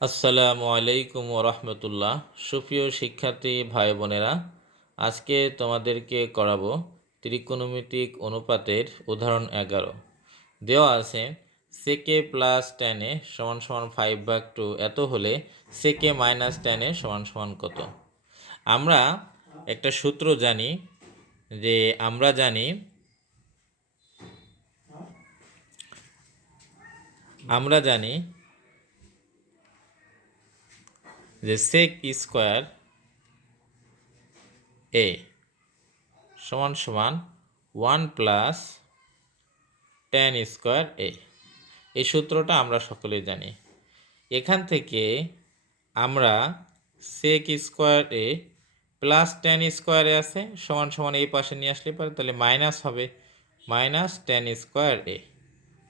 আসসালামু আলাইকুম রহমতুল্লাহ। সুপ্রিয় শিক্ষার্থী ভাই বোনেরা, আজকে তোমাদেরকে করাবো ত্রিকোণমিতিক অনুপাতের উদাহরণ 11। দেওয়া আছে সেকে প্লাস টেনে সমান সমান 5/2 এত হলে সেকে মাইনাস টেনে সমান সমান কত। আমরা একটা সূত্র জানি যে আমরা জানি যে সেক স্কোয়ার এ সমান সমান 1 + tan² a। এই সূত্রটা আমরা সকলেই জানি। এখান থেকে আমরা সেক স্কোয়ার এ প্লাস tan² এ আছে সমান সমান এই পাশে নিয়ে আসলে পারে, তাহলে মাইনাস হবে -tan² a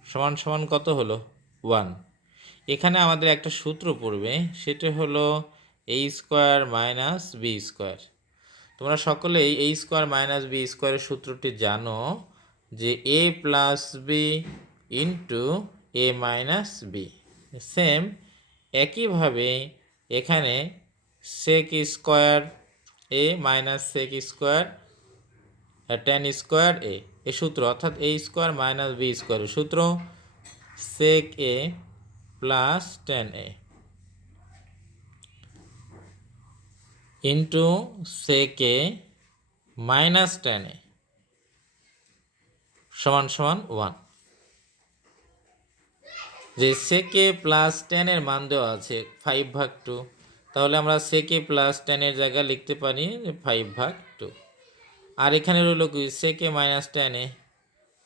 সমান সমান কত হলো 1। এখানে আমাদের একটা সূত্র পড়বে, সেটা হলো a² - b²। তোমরা সকলেই a² - b² এর সূত্রটি জানো যে a + b into a - b। Same একইভাবে এখানে sec square a minus sec square tan² a এর সূত্র, অর্থাৎ a² - b² এর সূত্র sec a plus tan a into sec a minus tan a সমান সমান 1। যে সেকে প্লাস tan এর মান দেওয়া আছে 5/2, তাহলে আমরা সেকে প্লাস tan এর জায়গায় লিখতে পারি 5/2। আর এখানে রইল কি সেকে মাইনাস tan a,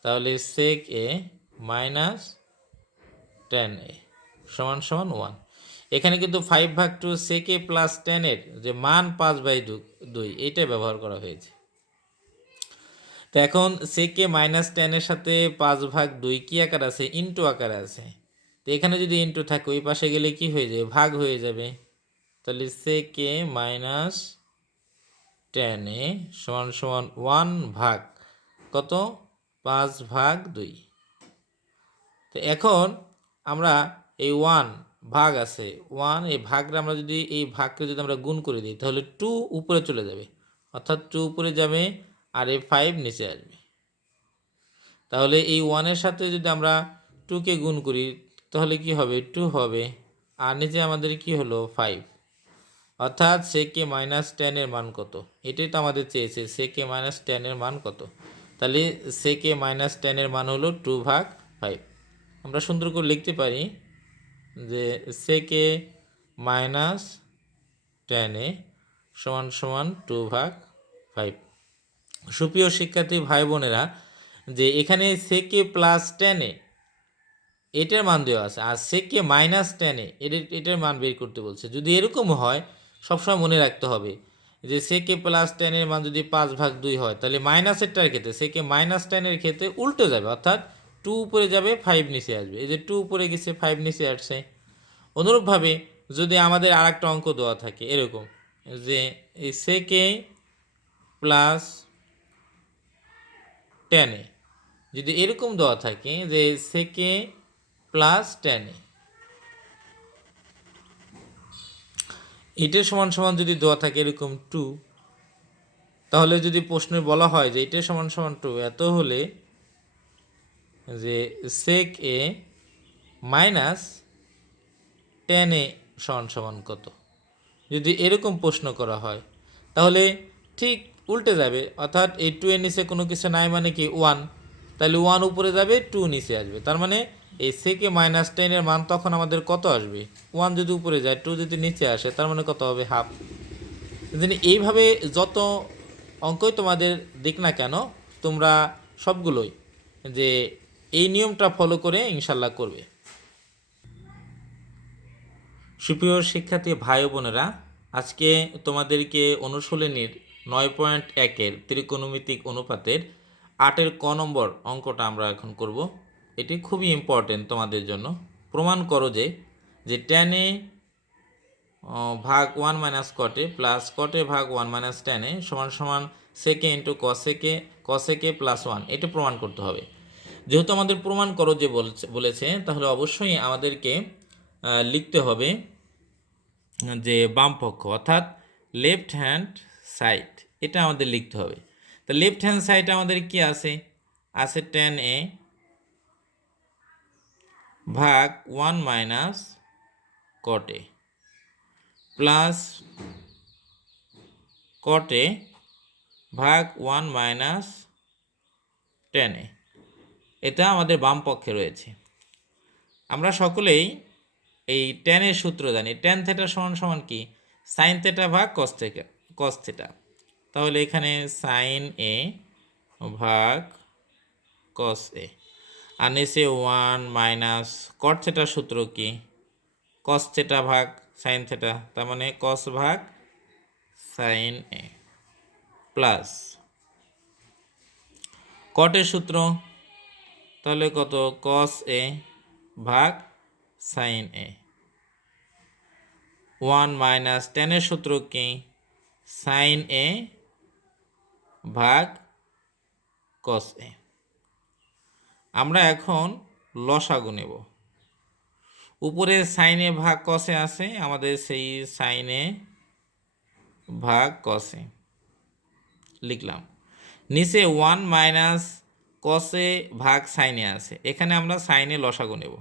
তাহলে সেক a মাইনাস tan a সমান সমান 1। এখানে কিন্তু 5/2 সেকে প্লাস tan এর যে মান 5/2 এইটাই ব্যবহার করা হয়েছে। তো এখন সেকে মাইনাস tan এর সাথে 5/2 কি আকার আছে, ইন্টু আকারে আছে। তো এখানে যদি ইন্টু থাকে ওই পাশে গেলে কি হয়ে যাবে, ভাগ হয়ে যাবে। তাহলে সেকে মাইনাস tan a সমান সমান 1 ভাগ কত, 5/2। তো এখন আমরা এই 1 ভাগ আছে 1, এই ভাগটা আমরা যদি এই ভাগকে যদি আমরা গুণ করে দিই তাহলে 2 উপরে চলে যাবে, অর্থাৎ 2 উপরে যাবে আর এই 5 নিচে আসবে। তাহলে এই 1-এর সাথে যদি আমরা 2কে গুণ করি তাহলে কি হবে, 2 হবে, আর নিচে আমাদের কি হলো 5। অর্থাৎ সেকে মাইনাস tan এর মান কত, এটাই তো আমাদের চেয়েছে, সেকে মাইনাস tan এর মান কত। তাহলে সেকে মাইনাস tan এর মান হলো 2/5। আমরা সুন্দর করে লিখতে পারি যে সেকে মাইনাস tan a সমান সমান 2/5। সুপ্রিয় শিক্ষার্থী ভাই বোনেরা, যে এখানে সেকে প্লাস tan a এটার মান দেওয়া আছে, আর সেকে মাইনাস tan a এটার মান বের করতে বলছে। যদি এরকম হয় সবসময় মনে রাখতে হবে যে সেকে প্লাস tan এর মান যদি 5/2 হয় তাহলে মাইনাসেরটার ক্ষেত্রে সেকে মাইনাস tan এর ক্ষেত্রে উল্টো যাবে, অর্থাৎ 2 উপরে যাবে 5 নিচে আসবে। এই যে 2 উপরে গেছে 5 নিচে আসছে। অনুরূপভাবে যদি আমাদের আর একটা অঙ্ক দেওয়া থাকে এরকম যে এই সেকে প্লাস tan a, যদি এরকম দেওয়া থাকে যে সেকে প্লাস tan a এটার সমান সমান যদি দেওয়া থাকে এরকম 2, তাহলে যদি প্রশ্নে বলা হয় যে এটার সমান সমান 2 এত হলে যে সেক a মাইনাস tan a সমান সমান কত। যদি এরকম প্রশ্ন করা হয় তাহলে ঠিক উল্টে যাবে, অর্থাৎ এই 2 এর নিচে কোনো কিছু নাই মানে কি 1, তাহলে 1 উপরে যাবে 2 নিচে আসবে। তার মানে এই সেকে মাইনাস 10 এর মান তখন আমাদের কত আসবে, 1 যদি উপরে যায় 2 যদি নিচে আসে তার মানে কত হবে, হাফ। এইভাবে যত অঙ্কই তোমাদের দিক না কেন তোমরা সবগুলোই যে এই নিয়মটা ফলো করে ইনশাল্লাহ করবে। সুপ্রিয় শিক্ষার্থী ভাই বোনেরা, আজকে তোমাদেরকে অনুশীলনীর 9.1-এর ত্রিকোণমিতিক অনুপাতের 8-এর ক নম্বর অঙ্কটা আমরা এখন করব। এটি খুবই ইম্পর্টেন্ট তোমাদের জন্য। প্রমাণ করো যে tan a ভাগ 1 minus cot a plus cot a ভাগ 1 মাইনাস tan a সমান সমান সেকে ইন্টু cosec a প্লাস 1, এটা প্রমাণ করতে হবে। যেহেতু আমাদের প্রমাণ করো যে বলেছে, তাহলে অবশ্যই আমাদেরকে লিখতে হবে যে বাম পক্ষ অর্থাৎ লেফট হ্যান্ড সাইড, এটা আমাদের লিখতে হবে। তো লেফট হ্যান্ড সাইড আমাদের কি আছে, আছে tan a ভাগ 1 minus cot a plus cot a ভাগ 1 মাইনাস tan a, এটা আমাদের বাম পক্ষে রয়েছে। আমরা সকলেই এই tan এর সূত্র জানি, tan থিটা সমান সমান কি, sin থিটা ভাগ cos থিটা। তাহলে এখানে sin a ভাগ cos a, আর নিচে 1 মাইনাস cot থিটার সূত্র কি, cos থিটা ভাগ sin থিটা, তার মানে cos ভাগ sin a প্লাস cot এর সূত্র, তাহলে কত, cos a ভাগ sin a, 1 মাইনাস tan এর সূত্র কি, sin a ভাগ cos a। আমরা এখন লসাগু নেব। উপরে sin a ভাগ cos a আছে, আমাদের সেই sin a ভাগ cos a লিখলাম। নিচে 1 মাইনাস cos a ভাগ sin a আছে, এখানে আমরা sin a লসাগু নেব,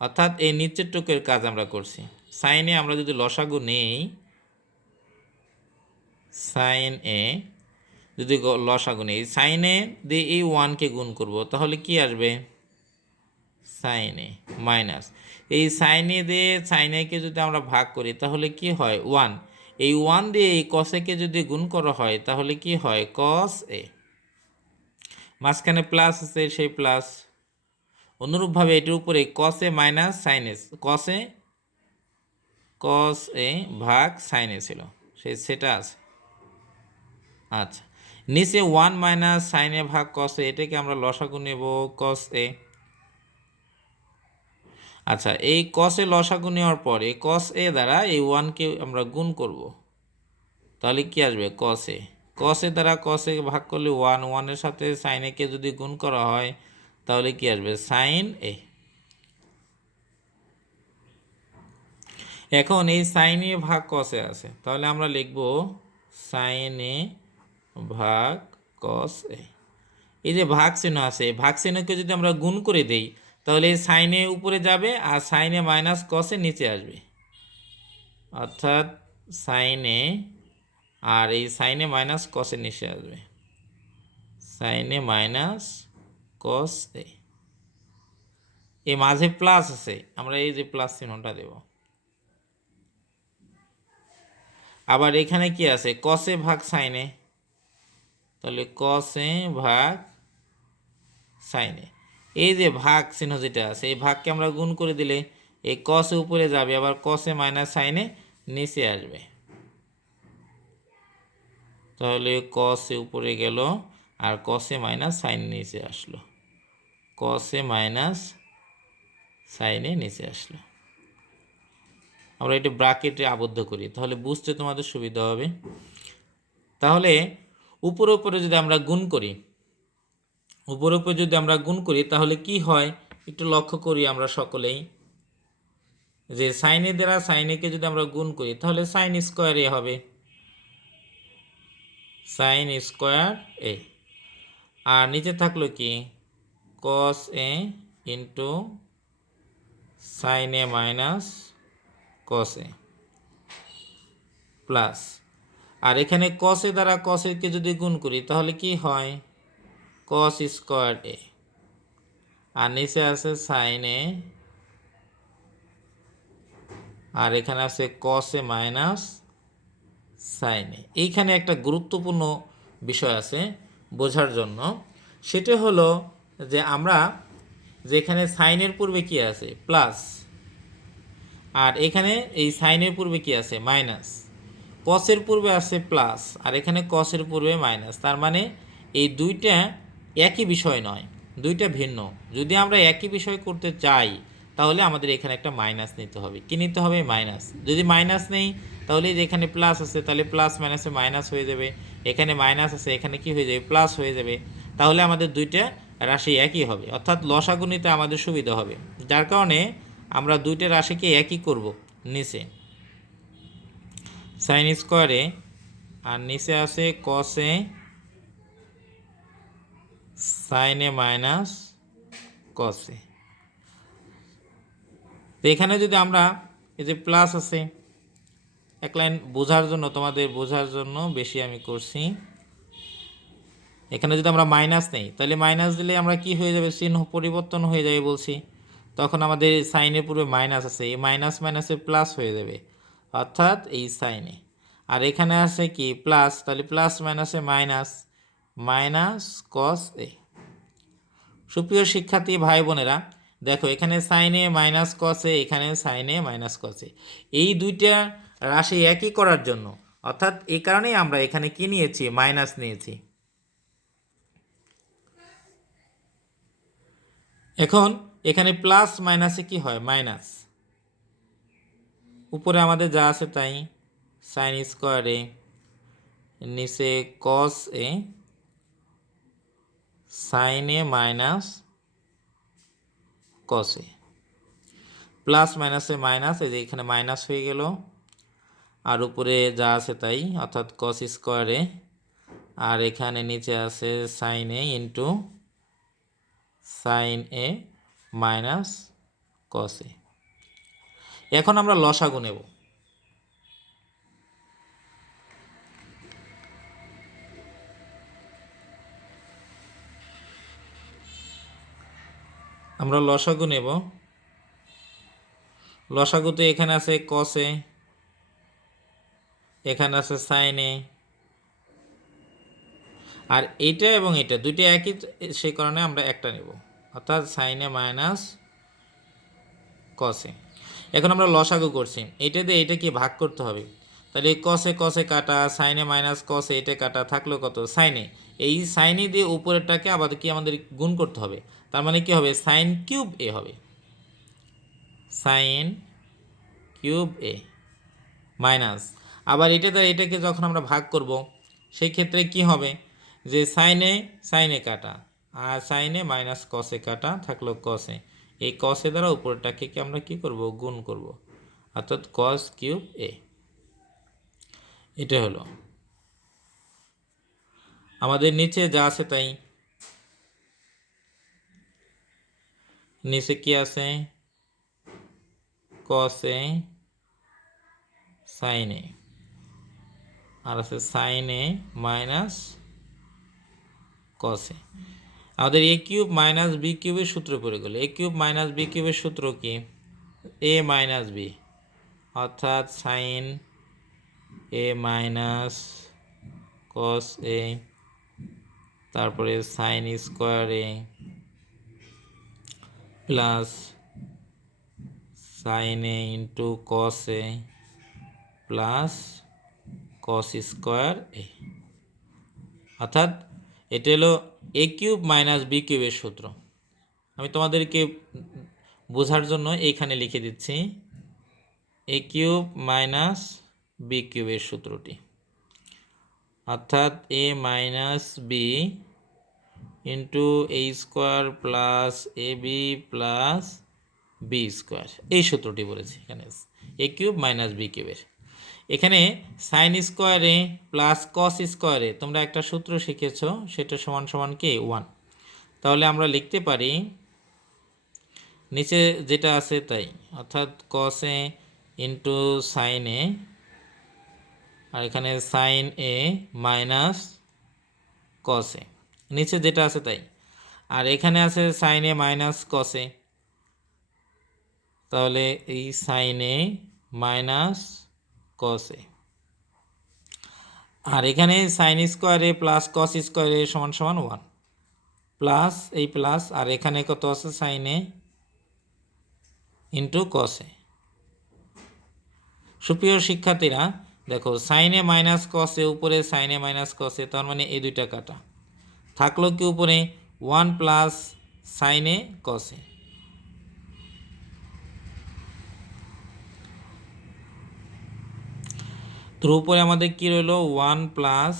অর্থাৎ এই নিচের টুকের কাজ আমরা করছি। sin a আমরা যদি লসাগু নেই, sin a যদি লসাগু নেই, sin a দিয়ে এই 1কে গুণ করব, তাহলে কি আসবে, sin a মাইনাস এই sin a দিয়ে sin a কে যদি আমরা ভাগ করি তাহলে কি হয় 1, এই 1 দিয়ে এই cos a কে যদি গুণ করা হয় তাহলে কি হয় cos a, মাঝখানে প্লাস আছে সেই প্লাস। অনুরূপভাবে এটির উপরে cos a minus sin a, cos a ভাগ sin a ছিল, সেটা আছে। আচ্ছা, নিচে 1 মাইনাস sin a ভাগ cos a, এটাকে আমরা লসাগু নেব cos a। আচ্ছা, এই cos a লসাগু নেওয়ার পরে cos a দ্বারা এই 1কে আমরা গুণ করব, তাহলে কি আসবে cos a, cos a দ্বারা cos a ভাগ করলে 1, 1 এর সাথে sin a কে যদি গুণ করা হয় তাহলে কি আসবে sin a। এখন এই sin a ভাগ cos a আছে, তাহলে আমরা লিখব sin a ভাগ cos a। এই যে ভাগ চিহ্ন আছে, ভাগ চিহ্নকে যদি আমরা গুণ করে দেই তাহলে এই sin a উপরে যাবে আর sin a minus cos a নিচে আসবে, অর্থাৎ sin a আর এই sin a minus cos a নিচে আসবে, sin a minus cos a। এই মাঝে প্লাস আছে, আমরা এই যে প্লাস চিহ্নটা দেব। আবার এখানে কি আছে, cos a ভাগ sin a, তাহলে cos a ভাগ sin a, এই যে ভাগ চিহ্ন যেটা আছে এই ভাগকে আমরা গুণ করে দিলে এই cos a উপরে যাবে, আবার cos a minus sin a নিচে আসবে, তাহলে cos a উপরে গেল আর cos a মাইনাস sin নিচে আসলো, cos a minus sin a নিচে আসলো। আমরা এটা ব্র্যাকেটে আবদ্ধ করি, তাহলে বুঝতে তোমাদের সুবিধা হবে। তাহলে উপরে উপরে যদি আমরা গুণ করি, উপরে উপরে যদি আমরা গুণ করি তাহলে কি হয় একটু লক্ষ্য করি আমরা সকলেই, যে sin a দ্বারা sin a কে যদি আমরা গুণ করি তাহলে sin স্কয়ার a হবে, sin স্কয়ার a, আর নিচে থাকলো কি cos a into sin a minus cos a plus, আর এখানে cos a দ্বারা cos a কে যদি গুণ করি তাহলে কি হয় cos স্কয়ার a, আর নিচে আছে sin a, আর এখানে আছে cos a minus sin a। এইখানে একটা গুরুত্বপূর্ণ বিষয় আছে বোঝার জন্য, সেটা হলো যে আমরা যেখানে সাইনের পূর্বে কি আছে প্লাস, আর এখানে এই সাইনের পূর্বে কি আছে মাইনাস, কসের পূর্বে আছে প্লাস আর এখানে কসের পূর্বে মাইনাস, তার মানে এই দুইটা একই বিষয় নয়, দুইটা ভিন্ন। যদি আমরা একই বিষয় করতে চাই তাহলে আমাদের এখানে একটা মাইনাস নিতে হবে। কি নিতে হবে, মাইনাস। যদি মাইনাস নেই তাহলে যেখানে প্লাস আছে তাহলে প্লাস মাইনাসে মাইনাস হয়ে যাবে, এখানে মাইনাস আছে এখানে কি হয়ে যাবে প্লাস হয়ে যাবে, তাহলে আমাদের দুইটা রাশি একই হবে, অর্থাৎ লসাগু নিতে আমাদের সুবিধা হবে। যার কারণে আমরা দুইটা রাশিকে একই করব নিচে। সাইন স্কোয়ারে, আর নিচে আছে কসে সাইনে মাইনাস কসে। তো এখানে যদি আমরা এই যে প্লাস আছে, এক লাইন বোঝার জন্য, তোমাদের বোঝার জন্য বেশি আমি করছি। এখানে যদি আমরা মাইনাস নেই, তাহলে মাইনাস দিলে আমরা কি হয়ে যাবে, চিহ্ন পরিবর্তন হয়ে যাবে বলছি। তখন আমাদের সাইনের পূর্বে মাইনাস আছে, এই মাইনাস মাইনাসে প্লাস হয়ে যাবে, অর্থাৎ এই সাইনে। আর এখানে আছে কি প্লাস, তাহলে প্লাস মাইনাসে মাইনাস, মাইনাস কস এ। সুপ্রিয় শিক্ষার্থী ভাই বোনেরা, দেখো এখানে সাইনে মাইনাস কসে, এখানে সাইনে মাইনাস কসে, এই দুইটা রাশি একই করার জন্য, অর্থাৎ এই কারণেই আমরা এখানে কি নিয়েছি, মাইনাস নিয়েছি। এখন এখানে প্লাস মাইনাসে কি হয়, মাইনাস। উপরে আমাদের যা আছে তাই, সাইন স্কোয়ারে, নিচে কস এ সাইনে মাইনাস কসে, প্লাস মাইনাসে মাইনাস, এই যে এখানে মাইনাস হয়ে গেল, আর উপরে যা আছে তাই, অর্থাৎ কস স্কোয়ারে, আর এখানে নিচে আছে সাইন এ ইন্টু সাইন এ মাইনাস কস এ। এখন আমরা লসাগু নেব। আমরা লসাগু নেব। লসাগুতে এখানে আছে কসে, এখানে আছে সাইনে, আর এইটা এবং এটা দুইটা একই, সেই কারণে আমরা একটা নেব, অর্থাৎ সাইনে মাইনাস কসে। এখন আমরা লসাগু করছি, এটা দিয়ে এটা কি ভাগ করতে হবে, তাহলে কসে কসে কাটা, সাইনে মাইনাস কসে এটা কাটা, থাকলো কত, সাইনে। এই সাইনে দিয়ে উপরেরটাকে আবার কি আমাদের গুণ করতে হবে, তার মানে কি হবে, সাইন কিউব এ হবে, সাইন কিউব এ মাইনাস। আবার এটা দ্বারা এটাকে যখন আমরা ভাগ করব, সেই ক্ষেত্রে কি হবে, যে সাইনে সাইনে কাটা, আর সাইনে মাইনাস কসে কাটা, থাকলো কসে। এই কসে দ্বারা উপরেরটাকে কি আমরা কি করব, গুণ করব, অর্থাৎ কস কিউব এ। এটা হলো আমাদের নিচে যা আছে তাই। নিচে কি আছে, কসে সাইনে, আর আছে সাইনে মাইনাস কসে। আমাদের এ কিউব মাইনাস বি কিউবের সূত্র পড়ে গেল। এ কিউব মাইনাস বি কিউবের সূত্র কি, এ মাইনাস বি, অর্থাৎ সাইন এ মাইনাস কস এ, তারপরে সাইন স্কোয়ার এ প্লাস সাইন এ ইন্টু কস এ প্লাস কস স্কোয়ার এ, অর্থাৎ এটা হলো এ কিউব মাইনাস বি কিউবের সূত্র। আমি তোমাদেরকে বোঝার জন্য এইখানে লিখে দিচ্ছি, এ কিউব মাইনাস বি কিউবের সূত্রটি, অর্থাৎ এ minus B into A square plus A B plus B square, এই সূত্রটি বলেছি এখানে, এ কিউব মাইনাস বি কিউবের। এখানে সাইন স্কোয়ারে প্লাস কস স্কোয়ারে তোমরা একটা সূত্র শিখেছ, সেটা সমান সমান কি 1। তাহলে আমরা লিখতে পারি নিচে যেটা আছে তাই, অর্থাৎ কস এ ইন্টু সাইন এ, আর এখানে সাইন এ মাইনাস কস এ, নিচে যেটা আছে তাই, আর এখানে আছে সাইন এ মাইনাস কস এ, তাহলে এই সাইন এ মাইনাস কস এ, আর এখানে সাইন স্কোয়ারে প্লাস কস স্কোয়ারে সমান সমান 1, প্লাস এই প্লাস, আর এখানে কত আছে, সাইন এ ইন্টু কস এ। সুপ্রিয় শিক্ষার্থীরা দেখো, সাইনে মাইনাস কসে, উপরে সাইনে মাইনাস কসে, তার মানে এই দুইটা কাটা, থাকলো কি উপরে 1 প্লাস সাইনে কসে। তো উপরে আমাদের কি রইলো, 1 প্লাস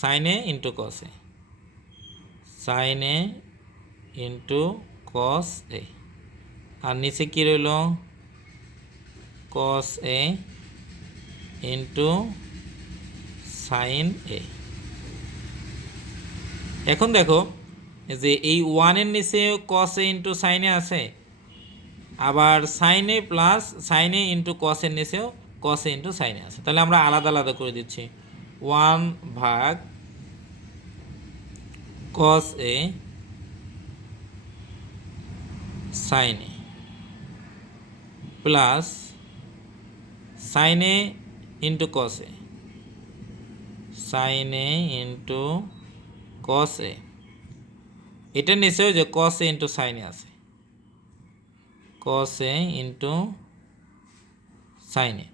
সাইনে ইন্টু কসে, সাইনে ইন্টু কস এ, আর নিচে কি রইল, কস এ ইন্টু সাইন এ। এখন দেখো যে এই ওয়ানের নিচে কস এ ইন্টু সাইনে আছে, আবার সাইনে প্লাস সাইনে ইন্টু কসের নিচেও কস এ ইন্টু সাইনে আছে। তাহলে আমরা আলাদা আলাদা করে দিচ্ছি। 1 ভাগ কস এ সাইনে প্লাস সাইনে ইন্টু কসে, সাইনে ইন্টু কসে, এটার নিচেও যে কসে ইন্টু সাইনে আছে, কসে ইন্টু সাইনে।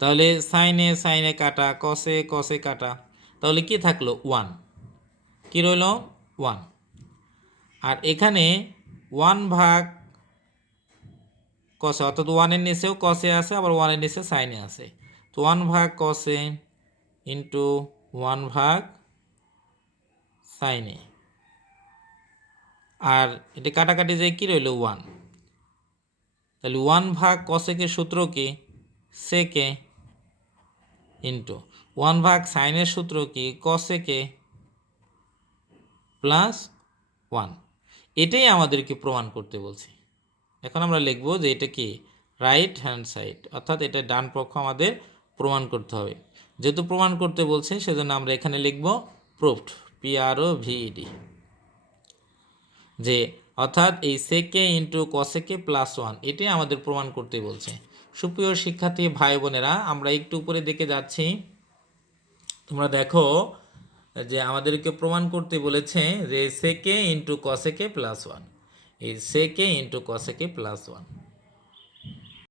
তাহলে সাইনে সাইনে কাটা, কসে কসে কাটা, তাহলে কি থাকলো 1, কি রইল 1। আর এখানে 1 ভাগ কসে, অর্থাৎ 1-এর নিচেও কসে আছে, আবার 1-এর নিচে সাইনে আছে। তো 1 ভাগ কসে ইন্টু 1 ভাগ সাইনে, আর এটা কাটাকাটি যায় কি রইল 1। তাহলে 1 ভাগ কসেকে সূত্র কি সেকে, ইন্টু 1 ভাগ সাইনের সূত্র কি কসেকে প্লাস 1। এটাই আমাদেরকে প্রমাণ করতে বলছে। এখন আমরা লিখব যে এটা কি রাইট হ্যান্ড সাইড, অর্থাৎ এটা ডান পক্ষ আমাদের প্রমাণ করতে হবে। যেহেতু প্রমাণ করতে বলছে সেজন্য আমরা এখানে লিখব প্রুফড, PROVED, যে অর্থাৎ এই সেকে ইন্টু কসেকে প্লাস 1 এটাই আমাদের প্রমাণ করতে বলছে। সুপ্রিয় শিক্ষার্থী ভাই বোনেরা, আমরা একটু উপরে দিকে যাচ্ছি। তোমরা দেখো যে আমাদেরকে প্রমাণ করতে বলেছে যে সেকে ইন্টু কসেকে প্লাস 1, এই সেকে ইন্টু কসেকে প্লাস 1।